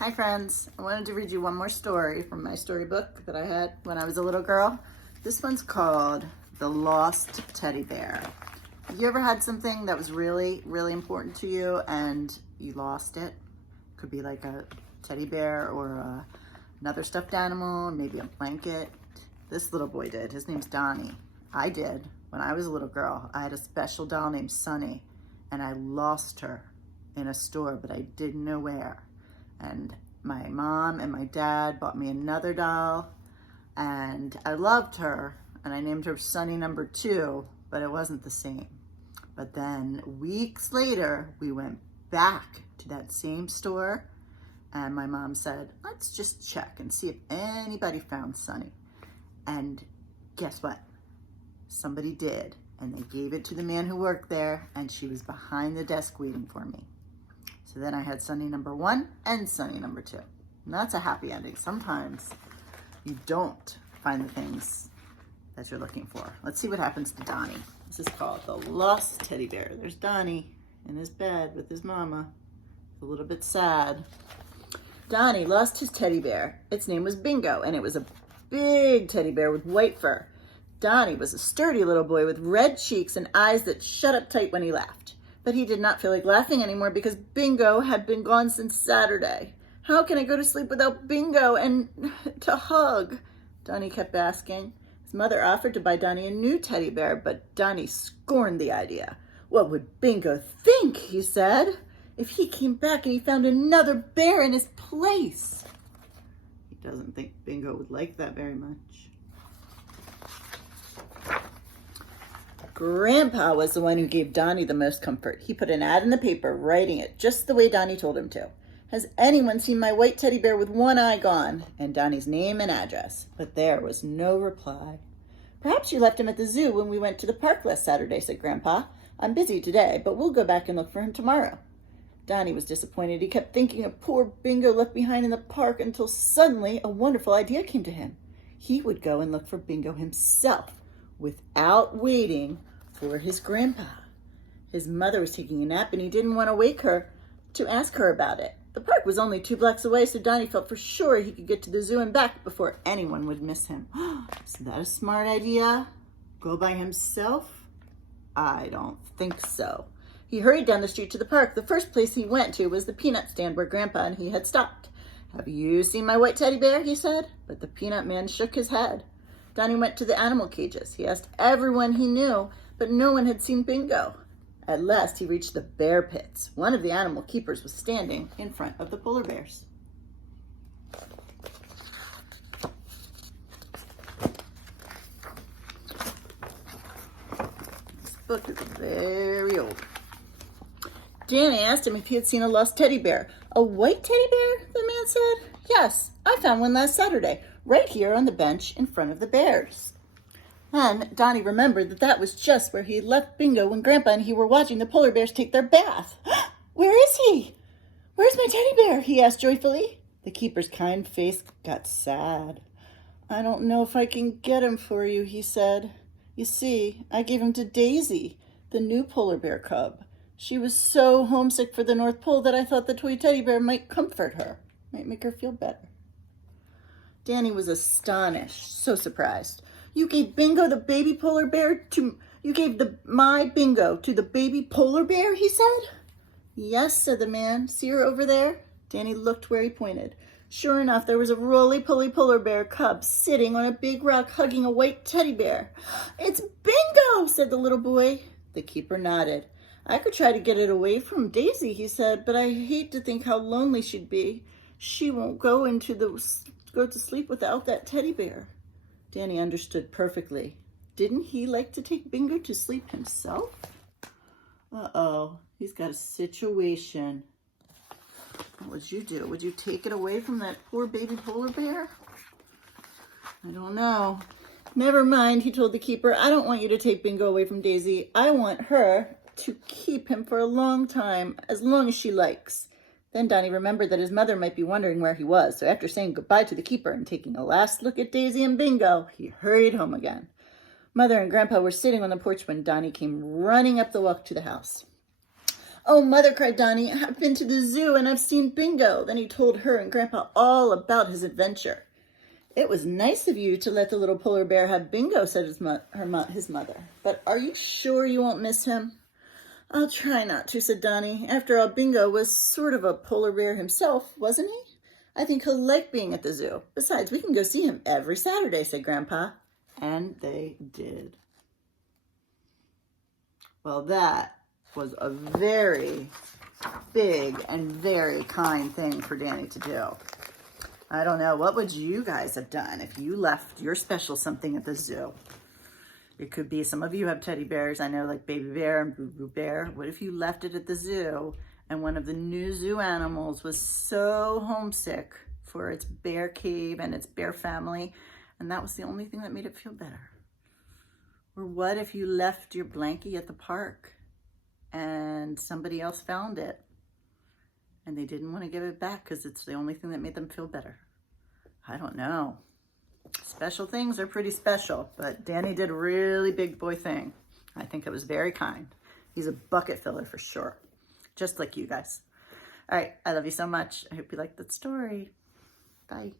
Hi friends, I wanted to read you one more story from my storybook that I had when I was a little girl. This one's called The Lost Teddy Bear. Have you ever had something that was really, really important to you and you lost it? Could be like a teddy bear or another stuffed animal, maybe a blanket. This little boy did. His name's Donnie. I did. When I was a little girl, I had a special doll named Sunny and I lost her in a store, but I didn't know where. And my mom and my dad bought me another doll and I loved her and I named her Sunny number 2, but it wasn't the same. But then weeks later, we went back to that same store and my mom said, let's just check and see if anybody found Sunny. And guess what? Somebody did, and they gave it to the man who worked there and she was behind the desk waiting for me. So then I had Sunny number 1 and Sunny number 2. And that's a happy ending. Sometimes you don't find the things that you're looking for. Let's see what happens to Donnie. This is called The Lost Teddy Bear. There's Donnie in his bed with his mama. A little bit sad. Donnie lost his teddy bear. Its name was Bingo, and it was a big teddy bear with white fur. Donnie was a sturdy little boy with red cheeks and eyes that shut up tight when he laughed. But he did not feel like laughing anymore because Bingo had been gone since Saturday. How can I go to sleep without Bingo and to hug? Donnie kept asking. His mother offered to buy Donnie a new teddy bear, but Donnie scorned the idea. What would Bingo think, he said, if he came back and he found another bear in his place? He doesn't think Bingo would like that very much. Grandpa was the one who gave Donnie the most comfort. He put an ad in the paper, writing it just the way Donnie told him to. Has anyone seen my white teddy bear with one eye gone? And Donnie's name and address. But there was no reply. Perhaps you left him at the zoo when we went to the park last Saturday, said Grandpa. I'm busy today, but we'll go back and look for him tomorrow. Donnie was disappointed. He kept thinking of poor Bingo left behind in the park until suddenly a wonderful idea came to him. He would go and look for Bingo himself without waiting for his grandpa. His mother was taking a nap and he didn't want to wake her to ask her about it. The park was only 2 blocks away, so Donnie felt for sure he could get to the zoo and back before anyone would miss him. Is that a smart idea? Go by himself? I don't think so. He hurried down the street to the park. The first place he went to was the peanut stand where Grandpa and he had stopped. Have you seen my white teddy bear? He said, but the peanut man shook his head. Donnie went to the animal cages. He asked everyone he knew, but no one had seen Bingo. At last, he reached the bear pits. One of the animal keepers was standing in front of the polar bears. This book is very old. Danny asked him if he had seen a lost teddy bear. A white teddy bear, the man said. Yes, I found one last Saturday, right here on the bench in front of the bears. Then Donnie remembered that was just where he had left Bingo when Grandpa and he were watching the polar bears take their bath. Where is he? Where's my teddy bear? He asked joyfully. The keeper's kind face got sad. I don't know if I can get him for you, he said. You see, I gave him to Daisy, the new polar bear cub. She was so homesick for the North Pole that I thought the toy teddy bear might comfort her, might make her feel better. Danny was astonished, so surprised. You gave Bingo the baby polar bear to, you gave my Bingo to the baby polar bear, he said. Yes, said the man. See her over there? Danny looked where he pointed. Sure enough, there was a roly-poly polar bear cub sitting on a big rock hugging a white teddy bear. It's Bingo, said the little boy. The keeper nodded. I could try to get it away from Daisy, he said, but I hate to think how lonely she'd be. She won't go to sleep without that teddy bear. Danny understood perfectly. Didn't he like to take Bingo to sleep himself? Uh-oh, he's got a situation. What would you do? Would you take it away from that poor baby polar bear? I don't know. Never mind, he told the keeper. I don't want you to take Bingo away from Daisy. I want her to keep him for a long time, as long as she likes. Then Donnie remembered that his mother might be wondering where he was, so after saying goodbye to the keeper and taking a last look at Daisy and Bingo, he hurried home again. Mother and Grandpa were sitting on the porch when Donnie came running up the walk to the house. Oh, Mother, cried Donnie, I've been to the zoo and I've seen Bingo. Then he told her and Grandpa all about his adventure. It was nice of you to let the little polar bear have Bingo, said his mother. But are you sure you won't miss him? I'll try not to, said Donnie. After all, Bingo was sort of a polar bear himself, wasn't he? I think he'll like being at the zoo. Besides, we can go see him every Saturday, said Grandpa. And they did. Well, that was a very big and very kind thing for Danny to do. I don't know, what would you guys have done if you left your special something at the zoo? It could be, some of you have teddy bears, I know, like Baby Bear and Boo Boo Bear. What if you left it at the zoo and one of the new zoo animals was so homesick for its bear cave and its bear family, and that was the only thing that made it feel better? Or what if you left your blankie at the park and somebody else found it and they didn't want to give it back because it's the only thing that made them feel better? I don't know. Special things are pretty special, but Danny did a really big boy thing. I think it was very kind. He's a bucket filler for sure, just like you guys. All right, I love you so much. I hope you liked that story. Bye.